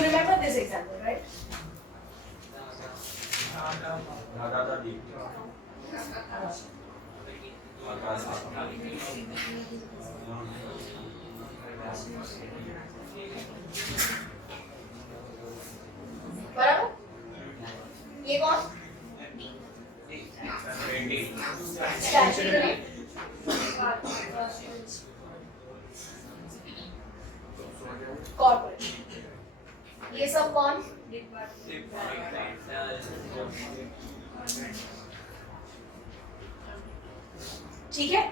You remember this example, right? बराबर? ये कौन? Statue corporation. ये सब कौन? ठीक है,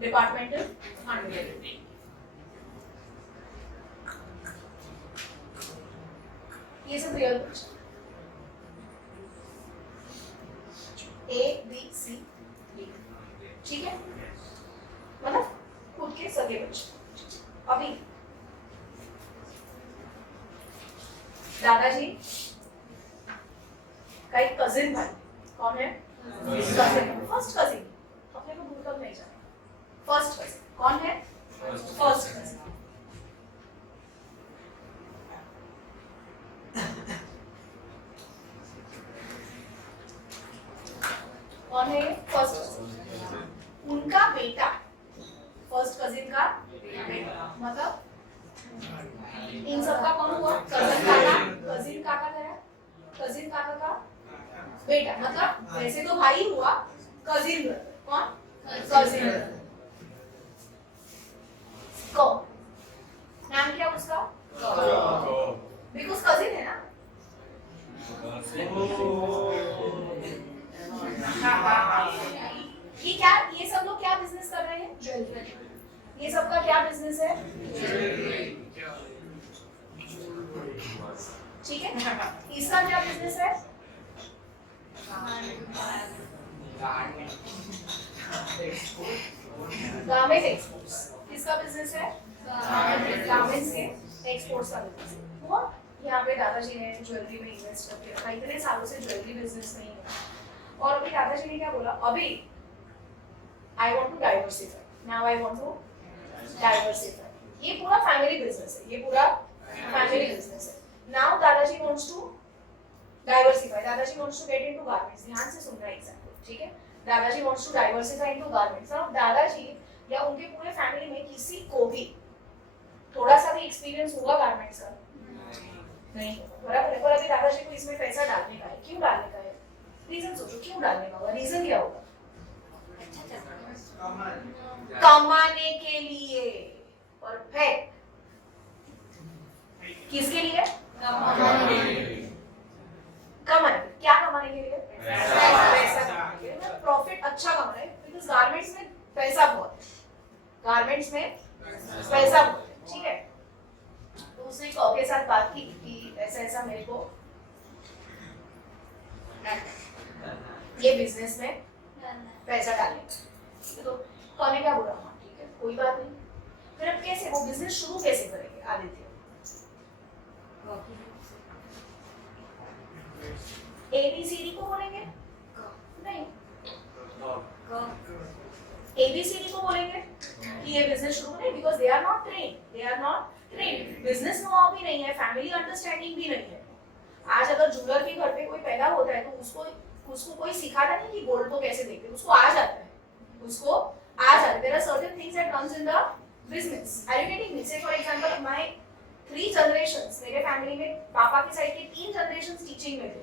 डिपार्टमेंटल अंडर। ये सब रियल बच्चे A B C D, ठीक है, मतलब खुद के सगे बच्चे। अभी दादाजी का एक कजिन भाई, कौन है? कजिन, फर्स्ट कजिन, अपने को दूर तक नहीं जाना। फर्स्ट कजिन कौन है? First cousin. कौन है? First cousin. उनका बेटा, फर्स्ट कजिन का बेटा, मतलब इन सब का कौन हुआ? कजिन काका। कजिन काका गया, कजिन काका का बेटा, मतलब वैसे तो भाई हुआ, कजिन ब्रदर। कौन? Cousin brother. को नाम क्या उसका? बिकॉज कजिन है ना। ये क्या, ये सब लोग क्या बिजनेस कर रहे हैं? ज्वेलरी। ये सबका क्या बिजनेस है? ठीक है, इसका क्या बिजनेस है? Garment exports. किसका बिजनेस है? गारमेंट्स के एक्सपोर्ट्स का बिजनेस हुआ। यहाँ पे दादाजी ने ज्वेलरी में इन्वेस्ट करके रखा, इतने सालों से ज्वेलरी बिजनेस में ही है। और अभी दादाजी ने क्या बोला? अभी I want to diversify, now I want to diversify. ये पूरा फैमिली बिजनेस है, ये पूरा फैमिली बिजनेस है। नाउ दादाजी वांट्स टू डाइवर्सिफाई, दादाजी wants to get into garments. ध्यान से सुनना एग्जांपल, ठीक है? दादाजी wants to diversify into garments. Now दादाजी या उनके पूरे फैमिली में किसी को भी थोड़ा सा भी एक्सपीरियंस होगा गारमेंट्स का? नहीं, बराबर है। पर अभी दादाजी को इसमें पैसा डालने का है, क्यों डालने का है? रीजन सोचो, क्यों डालने का होगा? रीजन क्या होगा? कमाने के लिए। परफेक्ट। किसके लिए? कमाने। क्या कमाने के लिए? पैसा कमाने के लिए। प्रॉफिट अच्छा कमा रहे हैं, बिकॉज़ गारमेंट्स में पैसा बहुत है। गारमेंट्स में पैसा बहुत है, ठीक है? तो उसने कौ के साथ बात की कि ऐसा ऐसा मेरे को ये बिजनेस में पैसा डालने। तो कौन ने क्या बोला? हाँ ठीक है, कोई बात नहीं। फिर अब कैसे वो बिजनेस शुरू कैसे करेंगे आदित्य? एबीसीडी को बोलेंगे? नहीं, एबीसीडी को बोलेंगे कि ये बिजनेस शुरू करें, because they are not trained. Business नॉ भी नहीं है, फैमिली अंडरस्टैंडिंग भी नहीं है। आज अगर ज्वेलर के घर पे कोई पैदा होता है तो उसको कोई सिखाता नहीं कि गोल्ड को कैसे देखते हैं, उसको आ जाता है, There are certain things that comes in the business. Are you getting me? Say for example, my 3 generations, मेरे फैमिली में पापा की साइड के 3 generations टीचिंग में थे।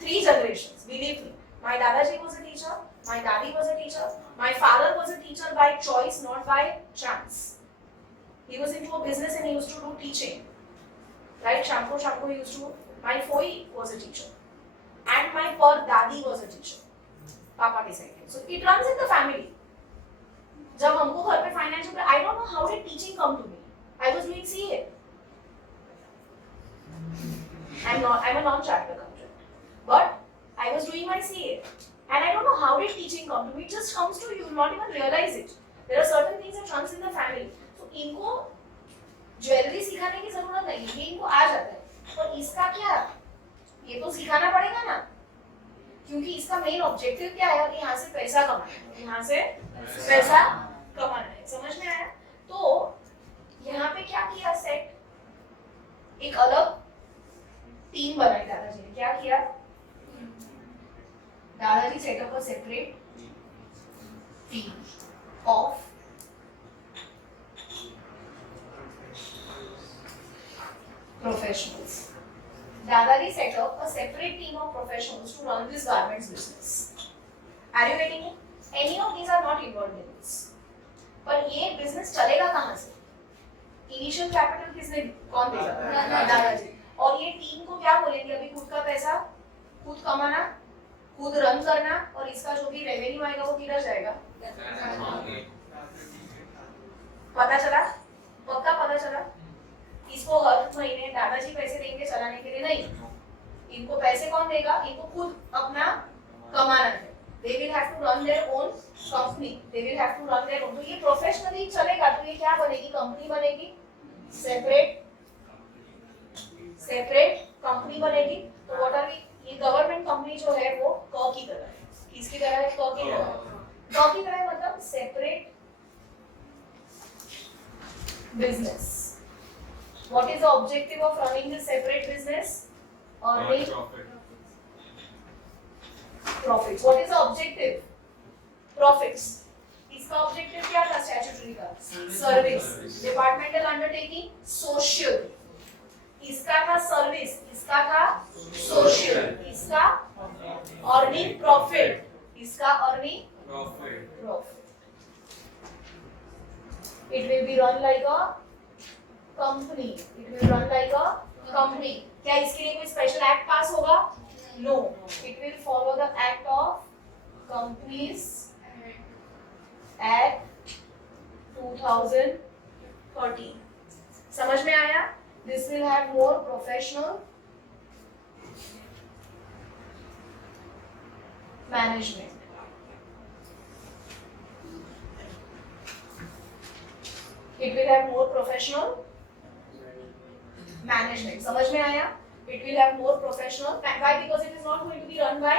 3 generations, believe me. My dadaji was a teacher, my dadi was a teacher, my father was a teacher by choice, not by chance. He was into a business and he used to do teaching. Right? Shamko he used to. My foi was a teacher, and my per dadi was a teacher. पापा की साइड के. So it runs in the family. जब हमको घर पे financial, I don't know how did teaching come to me. I was doing CA. I'm a non-chartered accountant, but I was doing my CA, and I don't know how did teaching come to me. It just comes to you, you not even realize it. There are certain things that runs in the family. So इनको ज्वेलरी सिखाने की जरूरत नहीं है, ये इनको आ जाता है। और इसका क्या, ये तो सिखाना पड़ेगा ना, क्योंकि इसका मेन ऑब्जेक्टिव क्या है? यहाँ से पैसा कमाना है, यहाँ से पैसा कमाना है। समझ में आया? तो यहाँ पे क्या किया? सेट एक अलग टीम बनाई दादाजी ने। क्या किया? दादाजी set up a separate team of professionals. Dadadi set up a separate team of professionals to run this garments business. Are you getting it? Any of these are not involved in this. पर ये बिजनेस चलेगा कहाँ से? Initial capital किसने, कौन देगा? दादाजी। और ये टीम को क्या बोलेंगे? अभी खुद का पैसा खुद कमाना, खुद रन करना, और इसका जो भी रेवेन्यू आएगा वो किधर जाएगा? पता चला? पक्का पता चला? इसको हर महीने दादाजी पैसे देंगे चलाने के लिए नहीं, इनको पैसे कौन देगा? इनको खुद अपना कमाना है। They will have to run their own company. They will have to run their own. तो ये प्रोफेशनली चलेगा तो ये क्या बनेगी? कंपनी बनेगी, सेपरेट कंपनी बनेगी। तो व्हाट आर वी? ये गवर्नमेंट कंपनी जो है वो क की तरह है। किसकी तरह है? क की तरह। क की तरह मतलब separate business. What is the objective of running this separate business? Earning profits. What is the objective? Profits. इसका ऑब्जेक्टिव क्या था स्टैट्यूटरी का? सर्विस। Departmental undertaking social. इसका था सर्विस, इसका था सोशल। इसका अर्निंग प्रॉफिट, इसका earning profit. It will be run like a company. It will run like a company. क्या इसके लिए कोई स्पेशल एक्ट पास होगा? No. It will follow the Act of Companies Act 2013. समझ में आया? This will have more professional management. It will have more professional management. समझ में आया? It will have more professional. Why? Because it is not going to be run by.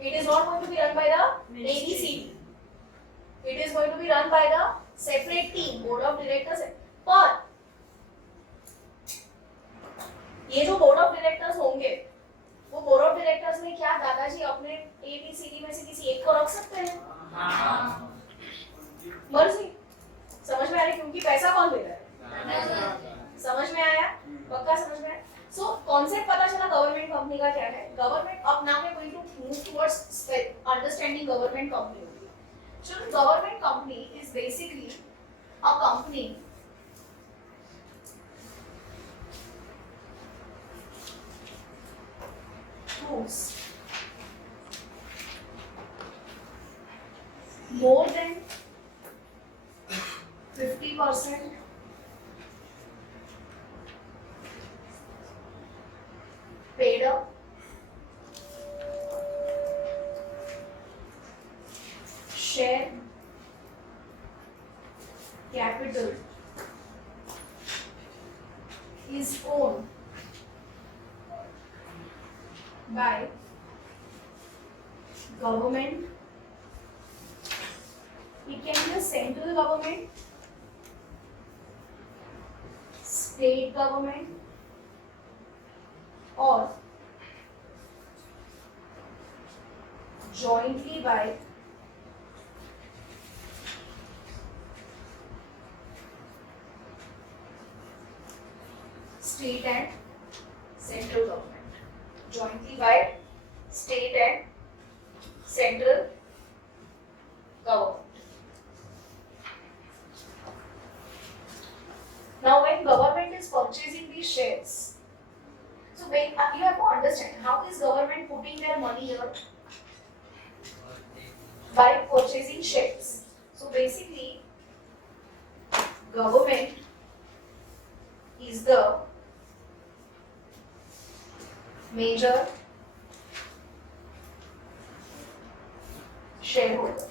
It is not going to be run by the ABCD. It is going to be run by the separate team, board of directors. पर ये जो board of directors होंगे, वो board of directors में क्या दादाजी अपने ABCD में से किसी एक को रख सकते हैं? मर्जी। समझ में आ रही? क्योंकि पैसा कौन दे रहा है? समझ में आया? पक्का समझ में आया? सो कॉन्सेप्ट पता चला गवर्नमेंट कंपनी का क्या है। गवर्नमेंट, अब now we are going to move towards understanding government company. So government company is basically a company whose more than 50% paid up share capital is owned by government. It can be a central government, state government, or jointly by state and central government. Jointly by state and central government. Now when government is purchasing these shares, so when you have to understand how is government putting their money here? By purchasing shares. So basically government is the major shareholder.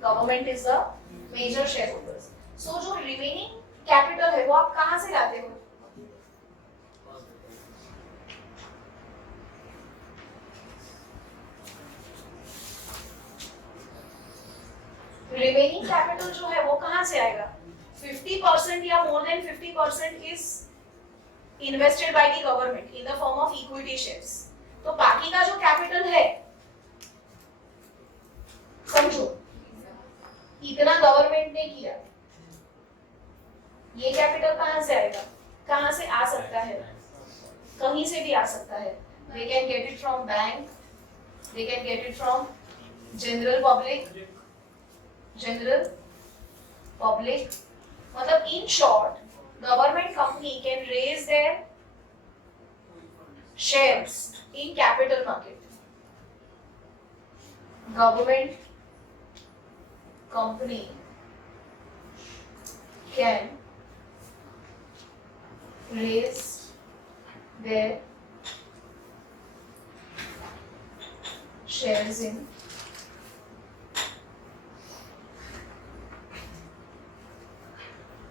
Government is the major shareholders. So जो remaining capital है वो आप कहाँ से लाते हो? Remaining capital जो है वो कहाँ से आएगा? 50% या more than 50% is invested by the government in the form of equity shares. तो बाकी का जो कैपिटल है, समझो इतना गवर्नमेंट ने किया, ये कैपिटल कहां से आएगा? कहां से आ सकता है? कहीं से भी आ सकता है। They can get it from bank, they can get it from general public, मतलब in short, government company can raise their shares in capital market. Government company can raise their shares in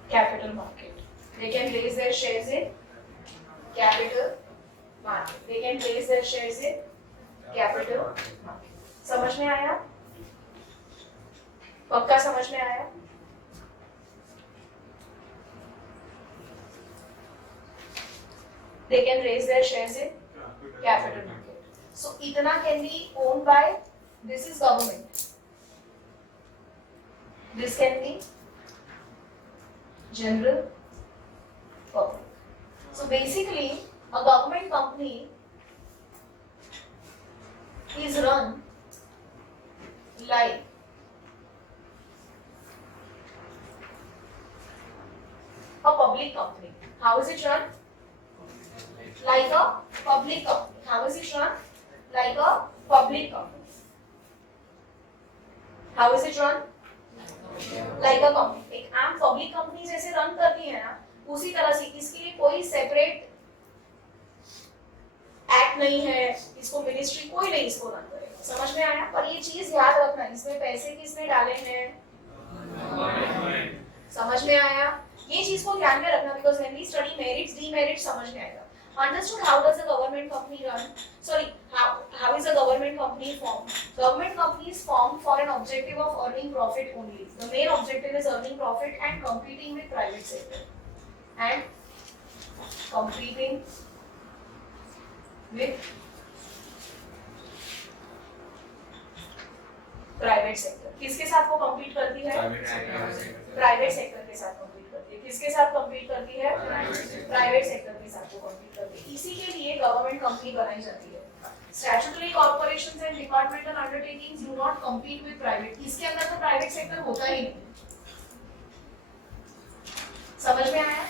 capital market. They can raise their shares in capital market. They can raise their shares in capital market. समझ में आया? पक्का समझ में आया? They can raise their shares in capital market. So itna can be owned by, this is government. This can be general public. So basically a government company is run like a public company. How is it run? Like a public company. How is it run? Like a public company. How is it run? Like a company. एक आम public company जैसे रन करती है ना, उसी तरह से इसके लिए कोई सेपरेट एक्ट नहीं है, इसको मिनिस्ट्री कोई नहीं इसको रन करेगा। समझ में आया? पर ये चीज याद रखना, इसमें पैसे किसने डाले हैं? समझ में आया? ये चीज को ध्यान में रखना, because when we study merits demerits समझ में आएगा। Understood how does a government company run? Sorry, how is a government company formed? Government company is formed for an objective of earning profit only. The main objective is earning profit and competing with private sector. And competing with private sector. किसके साथ वो कम्पीट करती है? Private sector के साथ कम्पीट करती है। किसके साथ कम्पीट करती है? प्राइवेट सेक्टर के साथ वो कम्पीट करती है। इसी के लिए गवर्नमेंट कंपनी बनाई जाती है। Statutory corporations and departmental undertakings do not compete with private. इसके अंदर तो प्राइवेट सेक्टर होता ही नहीं। समझ में आया?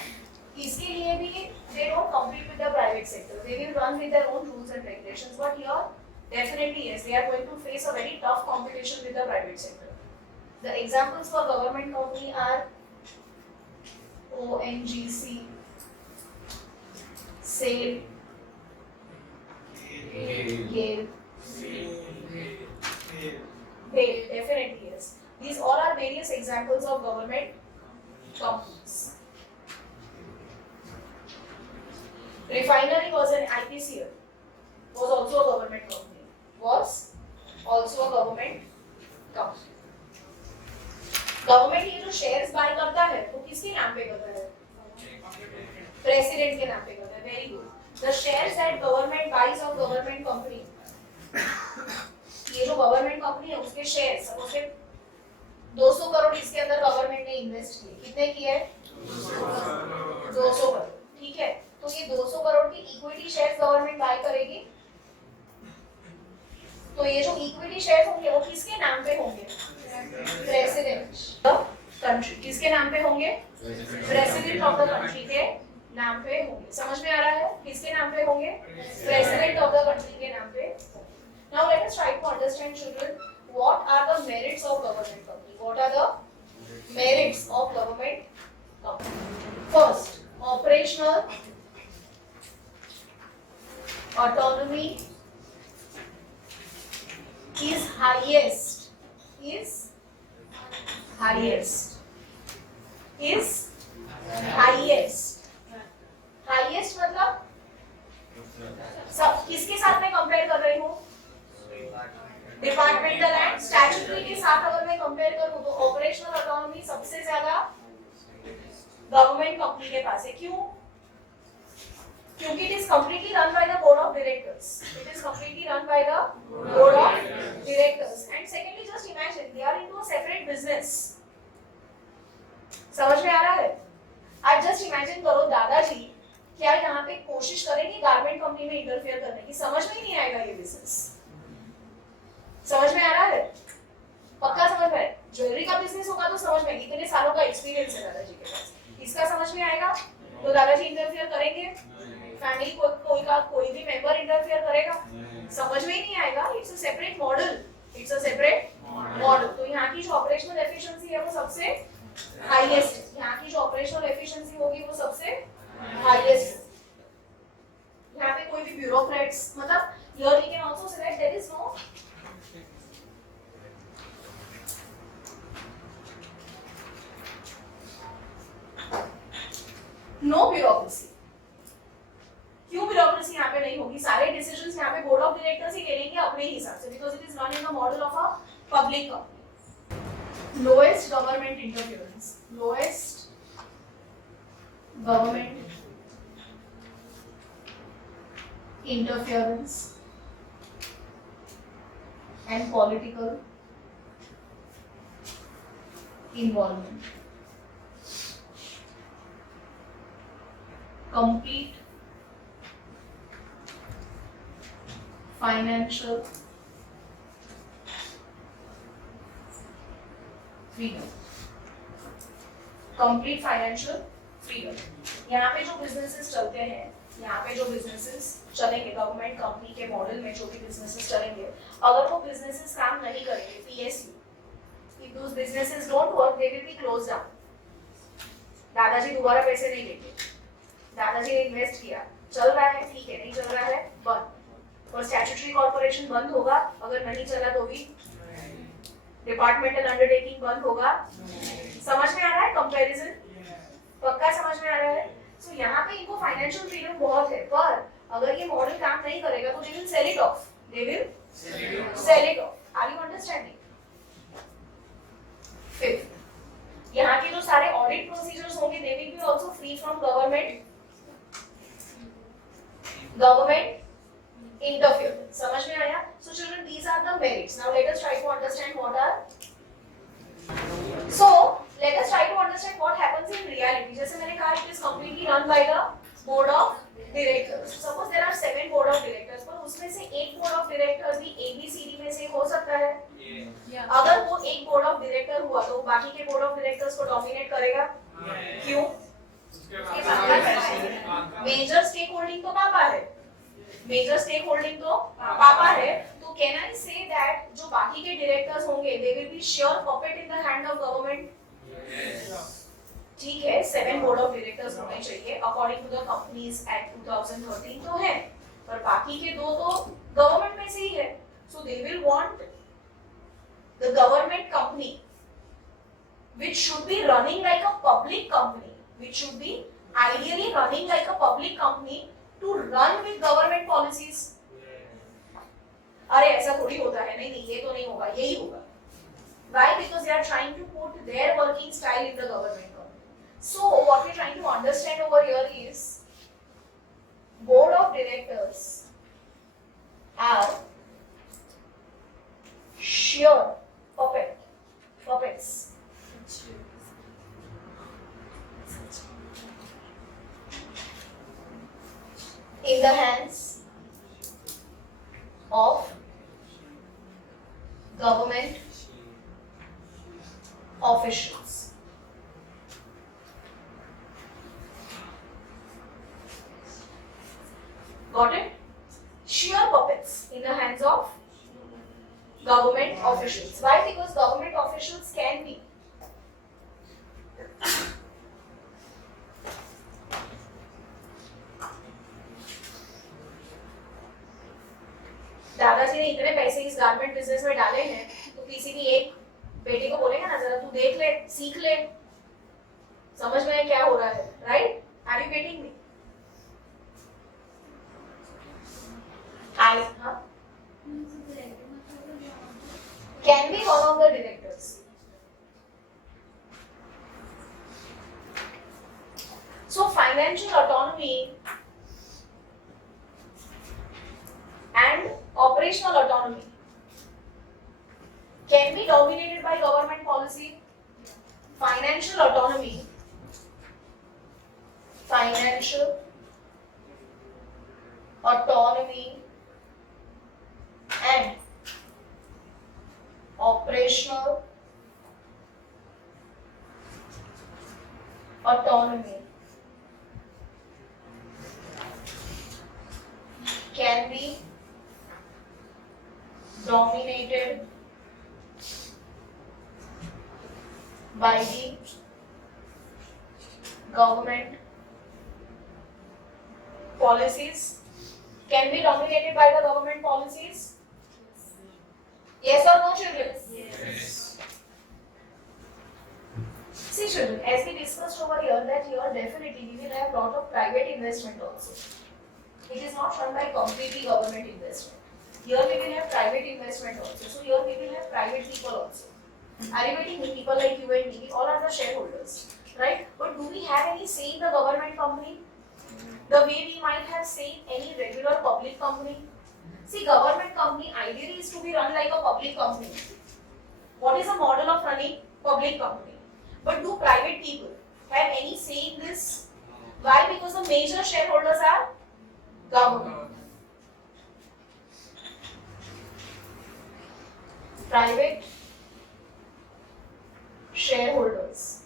इसके लिए भी they don't compete with the private sector. They will run with their own rules and regulations. But here, definitely yes, they are going to face a very tough competition with the private sector. The examples for government company are ONGC, SAIL, GAIL. Definitely yes. These all are various examples of government companies. Refinery was an IPCL, was also a government company. Was also a government company. Government ये जो shares buy करता है, वो किसके नाम पे करता है? President के नाम पे करता है. Very good. The shares that government buys of government company. ये जो government company है, उसके shares, अब उसके 200 करोड़ इसके अंदर गवर्नमेंट ने इन्वेस्ट किए। कितने किए? 200 करोड़। ठीक है, तो ये 200 करोड़ की इक्विटी शेयर्स गवर्नमेंट बाय करेगी। तो ये जो इक्विटी शेयर्स होंगे वो किसके नाम पे होंगे? President of country. किसके नाम पे होंगे? प्रेसिडेंट ऑफ द कंट्री के नाम पे होंगे। समझ में आ रहा है? किसके नाम पे होंगे? प्रेसिडेंट ऑफ द कंट्री के नाम पे। Now let us try to understand children, what are the merits of government company? What are the merits of government company? First, operational autonomy is highest मतलब सब किसके साथ में कंपेयर कर रही हूँ? डिपार्टमेंटल एंड स्टैट्यूटरी के साथ अगर मैं कंपेयर करूँ तो ऑपरेशनल ऑटोनॉमी सबसे ज्यादा गवर्नमेंट कंपनी के पास है। क्यों? क्योंकि it is completely run by the board of directors. It is completely run by the board of directors. And secondly, just imagine they are into a separate business. समझ में आ रहा है? आप जस्ट इमेजिन करो दादाजी क्या यहाँ पे कोशिश करेंगे गारमेंट कंपनी में इंटरफेयर करने की, समझ में ही नहीं आएगा ये बिजनेस। समझ में आ रहा है? पक्का समझ में? ज्वेलरी का बिजनेस होगा तो समझ में, इतने सालों का एक्सपीरियंस है दादाजी के पास, इसका समझ में आएगा? तो दादाजी इंटरफेयर करेंगे? फैमिली कोई भी मेंबर इंटरफेयर करेगा? समझ में ही नहीं आएगा। It's a separate model, it's a separate model. तो यहाँ की जो ऑपरेशनल एफिशिएंसी है वो सबसे हाईएस्ट, यहाँ की जो ऑपरेशनल एफिशिएंसी होगी वो सबसे हाईएस्ट। यहाँ पे कोई भी ब्यूरोक्रेट्स, मतलब here we can also say that there is no bureaucracy। क्यों ब्यूरोक्रेसी यहाँ पे नहीं होगी? सारे डिसीजंस यहाँ पे बोर्ड ऑफ डायरेक्टर्स ही ले लेंगे अपने हिसाब से, because it is run in the model of a public company. Lowest government interference, lowest government interference and political involvement, complete financial freedom, complete financial freedom। यहाँ पे जो बिजनेसेस चलते हैं, यहाँ पे जो बिजनेसेस चलेंगे गवर्नमेंट कंपनी के मॉडल में, जो भी बिजनेसेस चलेंगे, अगर वो बिजनेसेस काम नहीं करेंगे, PSU, if those businesses don't work, they will be closed down। दादाजी दोबारा पैसे नहीं लेंगे, दादाजी ने इन्वेस्ट किया, चल रहा है ठीक है, नहीं चल रहा है बंद। और स्टैट्यूटरी कॉर्पोरेशन बंद होगा, अगर नहीं चला तो भी डिपार्टमेंटल अंडरटेकिंग बंद होगा। समझ में आ रहा है कंपैरिजन? पक्का समझ में आ रहा है? सो यहाँ पे इनको फाइनेंशियल फ्रीडम बहुत है, पर अगर ये मॉडल काम नहीं करेगा तो they will sell it off, they will sell it off. Are you understanding? Fifth, यहाँ के जो सारे ऑडिट प्रोसीजर्स होंगे they will be also free from government interference। समझ में आया? So children, these are the merits. Now let us try to understand what are, so let us try to understand what happens in reality। जैसे मैंने कहा it is completely run by the board of directors। Suppose there are 7 board of directors, पर उसमें से एक board of director भी ABCD में से हो सकता है। अगर वो एक board of director हुआ तो बाकी के board of directors को dominate करेगा। क्यों? मेजर स्टेक होल्डिंग तो पापा है, मेजर स्टेक होल्डिंग तो पापा है। तो कैन आई से दैट जो बाकी के डायरेक्टर्स होंगे they will be sure puppet in the hand of government? ठीक है, 7 बोर्ड ऑफ डायरेक्टर्स होने चाहिए according to the companies act 2013 तो है, पर बाकी के दो तो गवर्नमेंट में से ही है। So they will want the government company which should be running like a public company, which should be ideally running like a public company to run with government policies। अरे ऐसा थोड़ी होता है, नहीं ये तो नहीं होगा, यही होगा। Why? Because they are trying to put their working style in the government company। So what we are trying to understand over here is board of directors are sheer puppets in the hands of government officials। Got it? Sheer puppets in the hands of government officials। Why? Because government officials can be दादाजी ने इतने पैसे इस garment business में डाले हैं, तो किसी भी एक बेटे को बोलेगा ना जरा तू देख ले, सीख ले, समझ में क्या हो रहा है, right? Are you getting me? I can be one of the directors. So financial autonomy financial autonomy, financial autonomy and operational autonomy can be dominated by the government policies, can be dominated by the government policies. Yes or no, children? Yes. See, children, as we discussed over here, that here definitely we will have lot of private investment also. It is not run by completely government investment. Here we will have private investment also. So here we will have private people also. Are you getting me? People like you and me, we all are the shareholders, right? But do we have any say in the government company? The way we might have say in any regular public company? See, government company ideally is to be run like a public company. What is the model of running public company? But do private people have any say in this? Why? Because the major shareholders are government. Private shareholders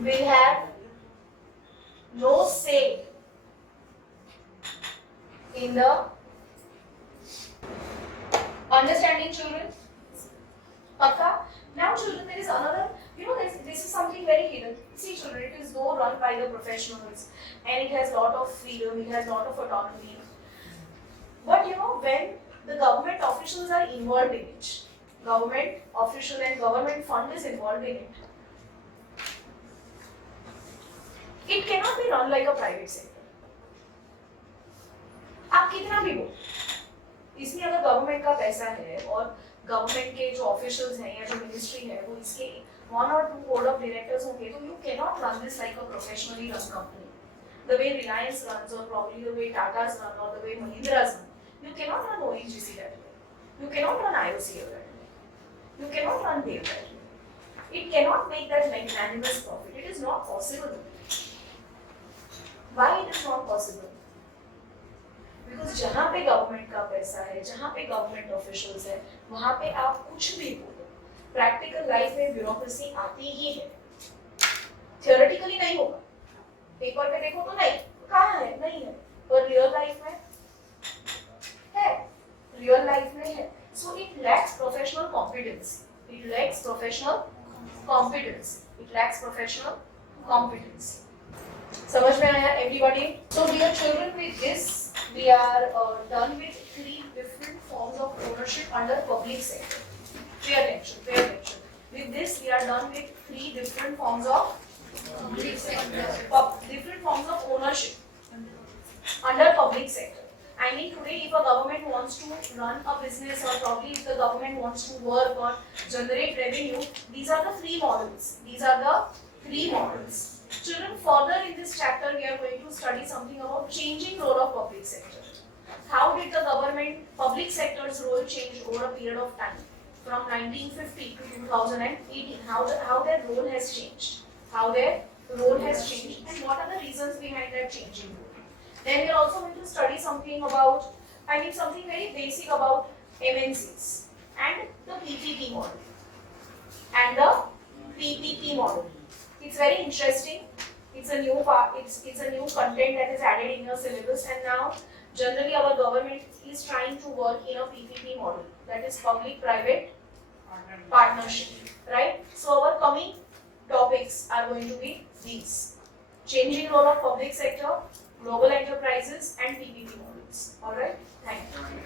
will have no say in the understanding, children. Pakka? Now, children, there is another, this is something very hidden. See, children, it is though run by the professionals and it has lot of freedom, it has lot of autonomy. But when the government officials are involved in it, government official and government fund is involved in it, it cannot be run like a private sector. आप कितना भी बोलो, इसमें अगर गवर्नमेंट का पैसा है और गवर्नमेंट के जो ऑफिशियल्स हैं या जो मिनिस्ट्री है वो इसके 1 or 2 बोर्ड ऑफ डायरेक्टर्स होंगे, तो you cannot run this like a professionally run company. The way Reliance runs, or probably the way Tata's run, or the way Mahindra's run, you cannot run ONGC that way. You cannot run IOCL that way. You cannot run BHEL that way. It cannot make that magnanimous profit. It is not possible. Why it is not possible? Because जहाँ पे गवर्नमेंट का पैसा है, जहाँ पे government officials है, वहाँ पे आप कुछ भी बोलो, प्रैक्टिकल लाइफ में ब्यूरोक्रेसी आती ही है. थियोरेटिकली नहीं होगा, पेपर पे देखो तो नहीं, कहाँ है, नहीं है, पर रियल लाइफ में है, रियल लाइफ में है. So it lacks professional competence. It lacks professional competence. It lacks professional competence. समझ में आया everybody? So dear children, with this we are done with 3 different forms of ownership under public sector. Pay attention, pay attention. With this we are done with 3 different forms of public sector. Different forms of ownership under public sector. I mean, today if a government wants to run a business, or probably if the government wants to work or generate revenue, these are the 3 models. These are the 3 models. Children, further in this chapter we are going to study something about changing role of public sector. How did the government public sector's role change over a period of time from 1950 to 2018? How their role has changed. How their role has changed and what are the reasons behind that changing role. Then we are also going to study something about, something very basic about MNCs and the PPP model. And the PPP model. It's very interesting. It's a new part. It's a new content that is added in your syllabus, and now generally our government is trying to work in a PPP model, that is public-private partnership, right? So our coming topics are going to be these: changing role of public sector, global enterprises, and PPP models. All right. Thank you.